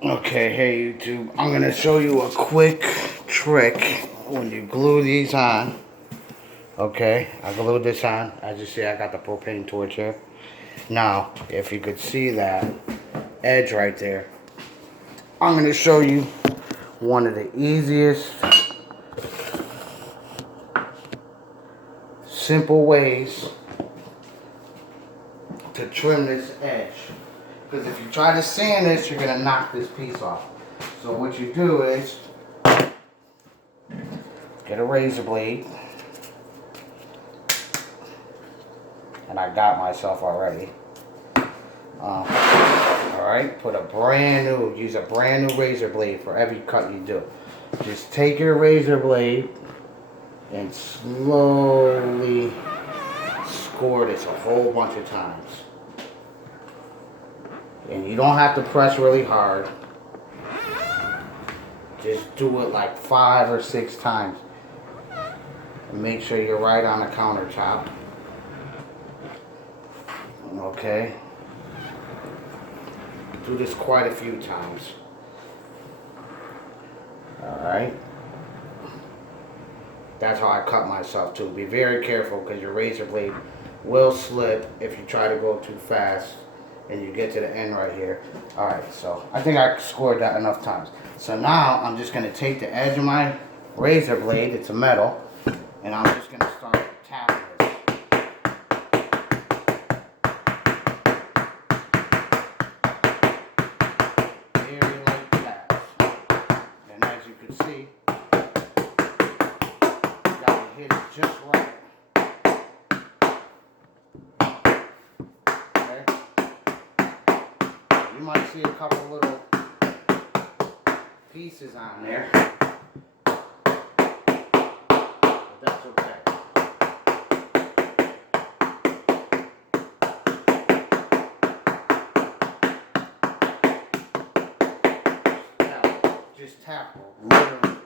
Okay, hey YouTube, I'm gonna show you a quick trick when you glue these on. Okay, I glued this on. As you see, I got the propane torch here. Now, if you could see that edge right there, I'm gonna show you one of the easiest, simple ways to trim this edge. Because if you try to sand this, you're gonna knock this piece off. So what you do is get a razor blade, and I got myself already. Alright, use a brand new razor blade for every cut you do. Just take your razor blade and slowly score this a whole bunch of times. And you don't have to press really hard. Just do it like 5 or 6 times. And make sure you're right on the countertop. Okay. Do this quite a few times. Alright. That's how I cut myself too. Be very careful because your razor blade will slip if you try to go too fast and you get to the end right here. Alright, so I think I scored that enough times. So now I'm just going to take the edge of my razor blade, it's a metal, and I'm just going to start tapping this. Very light taps. And as you can see, you got to hit it just right. Okay? You might see a couple little pieces on there, but that's okay. Just tap, literally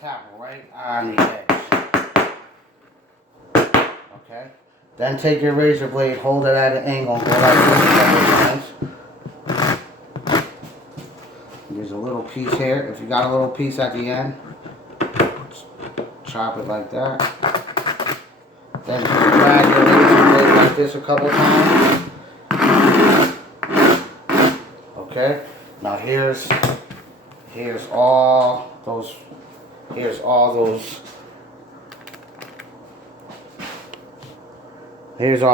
tap right on the edge. Okay? Then take your razor blade, hold it at an angle, and go like this a couple times. There's a little piece here. If you got a little piece at the end, chop it like that. Then just drag your razor blade like this a couple times. Okay? Now here's all those here's all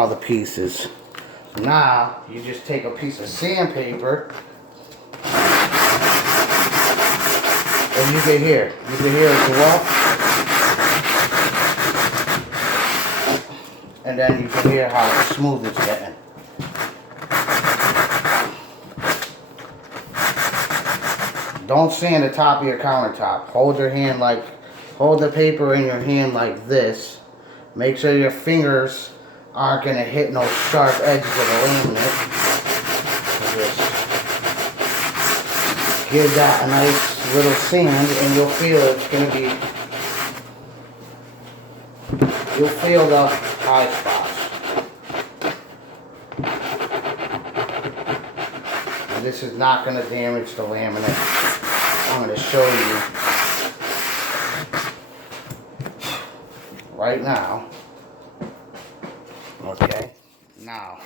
the pieces. Now you just take a piece of sandpaper and you can hear it go up, and then you can hear how smooth it's getting. Don't sand the top of your countertop. Hold the paper in your hand like this. Make sure your fingers aren't going to hit no sharp edges of the laminate. Just give that a nice little sand and you'll feel it's going to be, you'll feel the high spots. And this is not going to damage the laminate. I'm going to show you right now. Okay, now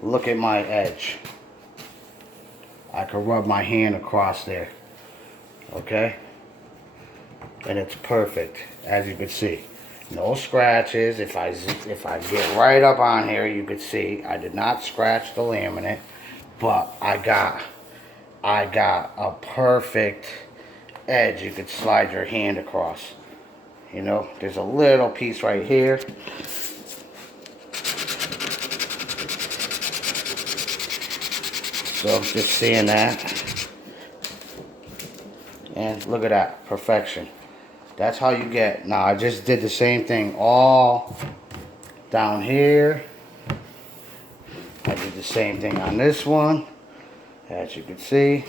look at my edge. I can rub my hand across there. Okay, and it's perfect, as you can see. No scratches. If I get right up on here, you can see I did not scratch the laminate, but I got a perfect edge. You could slide your hand across. You know, there's a little piece right here. So just seeing that, and look at that, perfection. That's how you get. Now I just did the same thing all down here. I did the same thing on this one. As you can see,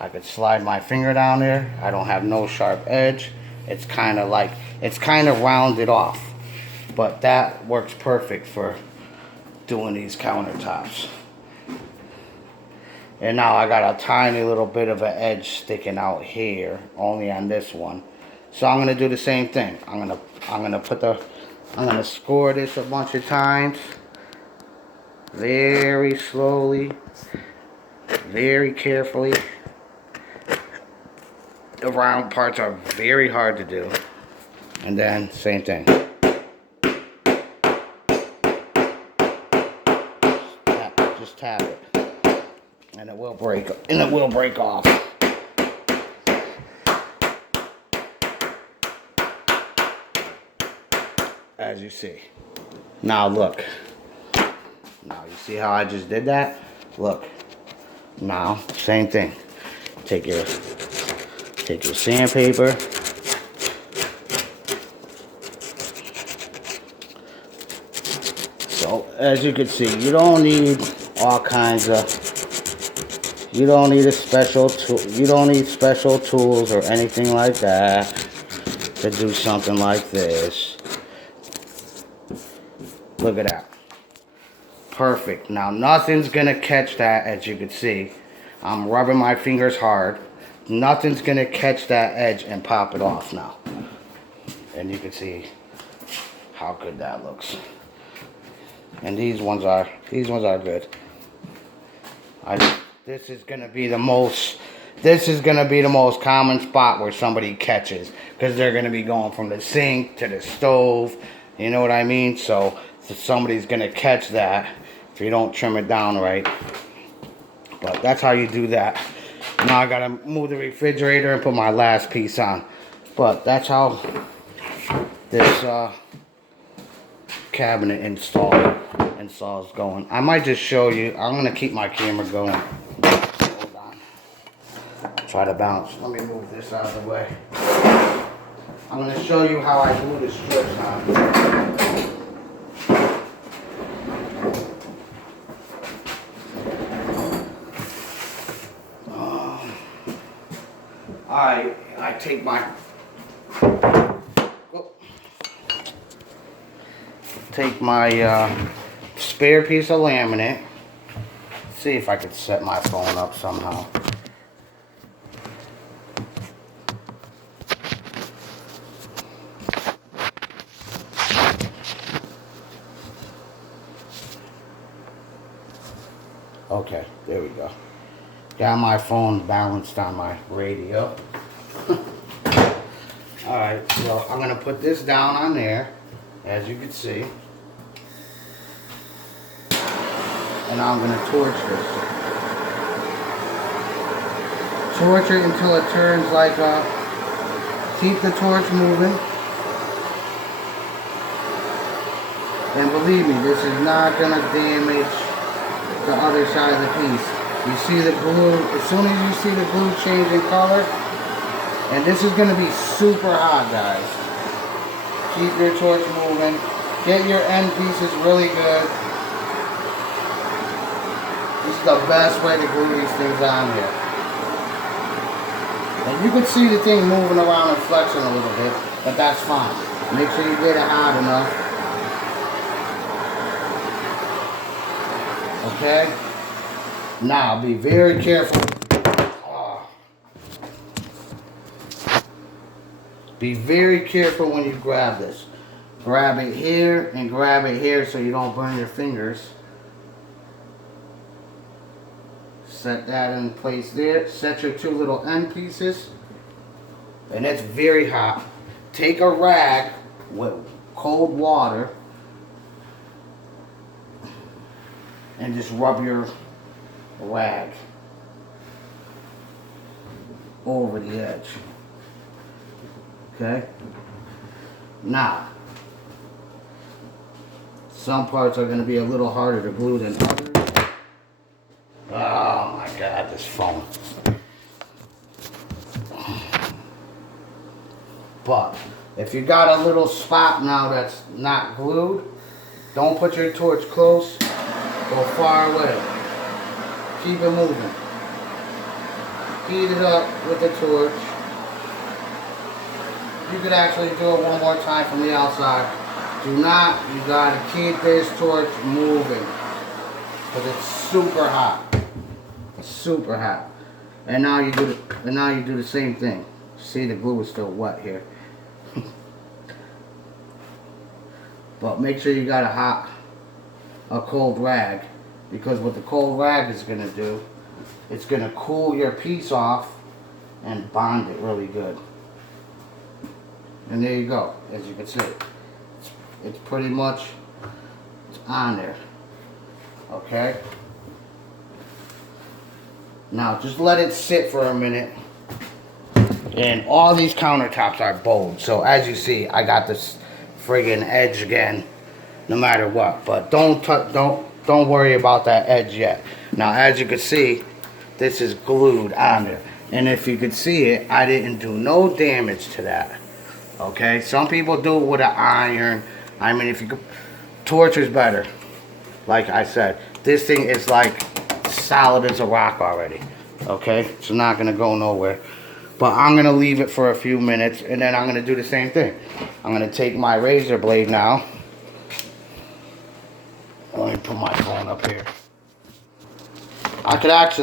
I could slide my finger down there. I don't have no sharp edge. It's kind of rounded off, but that works perfect for doing these countertops. And now I got a tiny little bit of an edge sticking out here, only on this one. So I'm gonna do the same thing. I'm gonna score this a bunch of times, very slowly, very carefully. The round parts are very hard to do. And then same thing. Just tap it. And it will break off. As you see. Now look. Now you see how I just did that? Look. Now, same thing. Take your sandpaper. So as you can see, you don't need all kinds of, you don't need special tools or anything like that to do something like this. Look at that. Perfect. Now nothing's gonna catch that. As you can see, I'm rubbing my fingers hard. Nothing's gonna catch that edge and pop it off now. And you can see how good that looks. And these ones are good. This is gonna be the most common spot where somebody catches, because they're gonna be going from the sink to the stove. You know what I mean? So somebody's gonna catch that if you don't trim it down right. But that's how you do that. Now I gotta move the refrigerator and put my last piece on. But that's how this cabinet installs going. I might just show you. I'm gonna keep my camera going. Hold on. Try to bounce. Let me move this out of the way. I'm gonna show you how I glue the strips on. I take my spare piece of laminate. See if I could set my phone up somehow. Okay, there we go. Got my phone balanced on my radio. Alright, so I'm going to put this down on there, as you can see. And I'm going to torch this. Torch it until it turns like a... Keep the torch moving. And believe me, this is not going to damage the other side of the piece. You see the glue, as soon as you see the glue change in color, and this is going to be super hot, guys. Keep your torch moving. Get your end pieces really good. This is the best way to glue these things on here. And you can see the thing moving around and flexing a little bit, but that's fine. Make sure you get it hot enough. Okay? Now, be very careful. Be very careful when you grab this. Grab it here and grab it here so you don't burn your fingers. Set that in place there. Set your two little end pieces. And it's very hot. Take a rag with cold water and just rub your rag over the edge. Okay? Now, some parts are going to be a little harder to glue than others. Oh my God, this phone. But if you got a little spot now that's not glued, don't put your torch close. Go far away. Keep it moving. Heat it up with the torch. You could actually do it one more time from the outside. Do not, you gotta keep this torch moving, because it's super hot. Super hot. And now you do the same thing. See, the glue is still wet here. But make sure you got a cold rag, because what the cold rag is gonna do, it's gonna cool your piece off and bond it really good. And there you go. As you can see, it's pretty much on there. Okay. Now just let it sit for a minute. And all these countertops are bold, so as you see, I got this friggin' edge again, no matter what. But don't worry about that edge yet. Now, as you can see, this is glued on there, and if you could see it, I didn't do no damage to that. Okay, some people do it with an iron. I mean, if you could, torch is better. Like I said, this thing is like solid as a rock already. Okay, it's not gonna go nowhere. But I'm going to leave it for a few minutes, and then I'm going to do the same thing. I'm going to take my razor blade now. Let me put my phone up here. I could actually